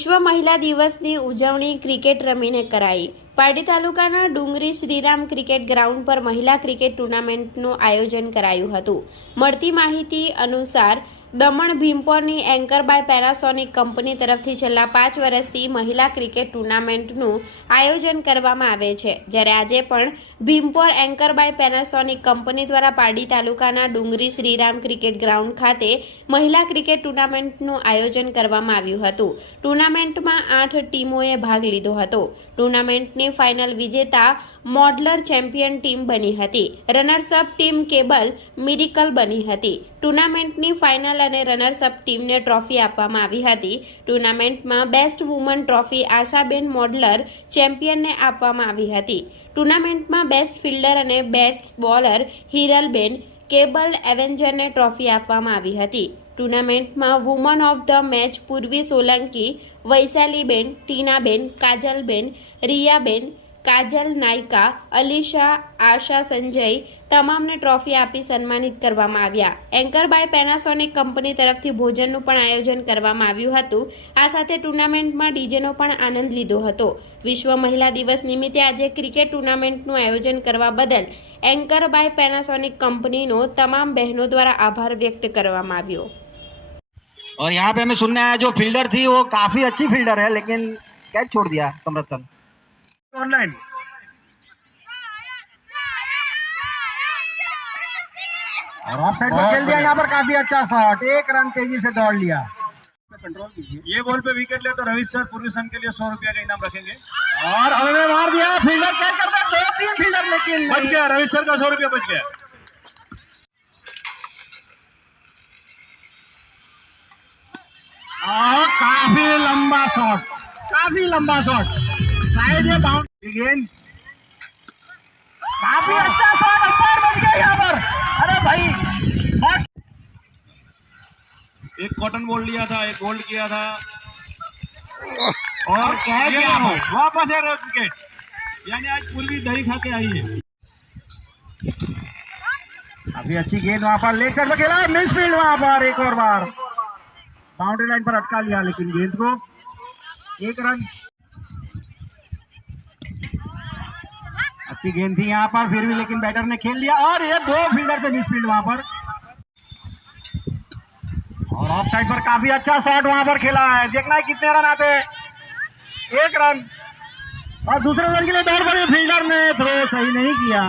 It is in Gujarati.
વિશ્વ મહિલા દિવસની ઉજવણી ક્રિકેટ રમીને કરાઈ. પારડી તાલુકાના ડુંગરી શ્રીરામ ક્રિકેટ ગ્રાઉન્ડ પર મહિલા ક્રિકેટ ટુર્નામેન્ટનું આયોજન કરાયું હતું. મળતી માહિતી અનુસાર દમણ ભીમપોરની એન્કર બાય પેનાસોનિક કંપની તરફથી છેલ્લા પાંચ વર્ષથી મહિલા ક્રિકેટ ટુર્નામેન્ટનું આયોજન કરવામાં આવે છે. જ્યારે આજે પણ Bhimpor Anchor by Panasonic company દ્વારા પારડી તાલુકાના ડુંગરી શ્રીરામ ક્રિકેટ ગ્રાઉન્ડ ખાતે મહિલા ક્રિકેટ ટુર્નામેન્ટનું આયોજન કરવામાં આવ્યું હતું. ટુર્નામેન્ટમાં આઠ ટીમોએ ભાગ લીધો હતો. ટુર્નામેન્ટની ફાઇનલ વિજેતા મોડલર ચેમ્પિયન ટીમ બની હતી. રનર્સઅપ ટીમ કેબલ મિરિકલ બની હતી. ટુર્નામેન્ટની ફાઇનલ અને રનર્સઅપ ટીમને ટ્રોફી આપવામાં આવી હતી. ટુર્નામેન્ટમાં best woman trophy Ashaben Modlar ચેમ્પિયનને આપવામાં આવી હતી. ટુર્નામેન્ટમાં બેસ્ટ ફિલ્ડર અને બેસ્ટ બોલર હિરલબેન કેબલ એવેન્જરને ટ્રોફી આપવામાં આવી હતી. ટુર્નામેન્ટમાં woman of the match Purvi Solanki, Vaishaliben, Tinaben, Kajalben, Riyaben કાજલ નાયકા અલીશા આશા સંજય તમામને ટ્રોફી આપી સન્માનિત કરવામાં આવ્યા એન્કર બાય પેનાસોનિક કંપની તરફથી ભોજનનું પણ આયોજન કરવામાં આવ્યું હતું આ સાથે ટુર્નામેન્ટમાં ડીજેનો પણ આનંદ લીધો હતો વિશ્વ મહિલા દિવસ નિમિત્તે આજે ક્રિકેટ ટુર્નામેન્ટનું આયોજન કરવા બદલ એન્કર બાય પેનાસોનિક કંપનીનો તમામ બહેનો દ્વારા આભાર વ્યક્ત કરવામાં આવ્યો और यहाँ पे हमें सुनने आया जो फील्डर थी वो काफी अच्छी फील्डर है लेकिन कैच छोड़ दिया समरथन ऑनलाइन। और ऑफ़ साइड खेल दिया यहाँ पर काफ़ी अच्छा शॉट एक रन तेज़ी से दौड़ लिया। ये बॉल पे विकेट ले तो रविश सर पूर्वी सन के लिए सौ रुपया का इनाम रखेंगे। और हमें मार दिया फील्डर क्या करता है? दो तीन फील्डर लेकिन बच गया रविश सर का सौ रुपया बच गया। और काफ़ी लंबा शॉट काफ़ी लंबा शॉट शायद ये बाउंड्री गेंद काफ़ी अच्छा शॉट अंपायर बच गया यहाँ पर। अरे भाई एक कॉटन बॉल लिया था एक गोल्ड किया था। और क्या ये किया देखो, वो वापस है विकेट यानी आज पूर्वी दही खा के आई है अभी अच्छी गेंद वहाँ पर साइड पर खेला मिस फ़ील्ड वहाँ पर एक और बार। बाउंड्री लाइन पर अटका लिया लेकिन गेंद को एक रन अच्छी गेंद थी यहाँ पर, फिर भी लेकिन बैटर ने खेल लिया और ये दो फील्डर से मिस फ़ील्ड वहाँ पर। और ऑफ़ साइड पर काफ़ी अच्छा शॉट वहाँ पर खेला है। देखना है कितने रन आते हैं। एक रन। और दूसरे रन के लिए दौड़ पड़ी। फील्डर ने थ्रो सही नहीं किया।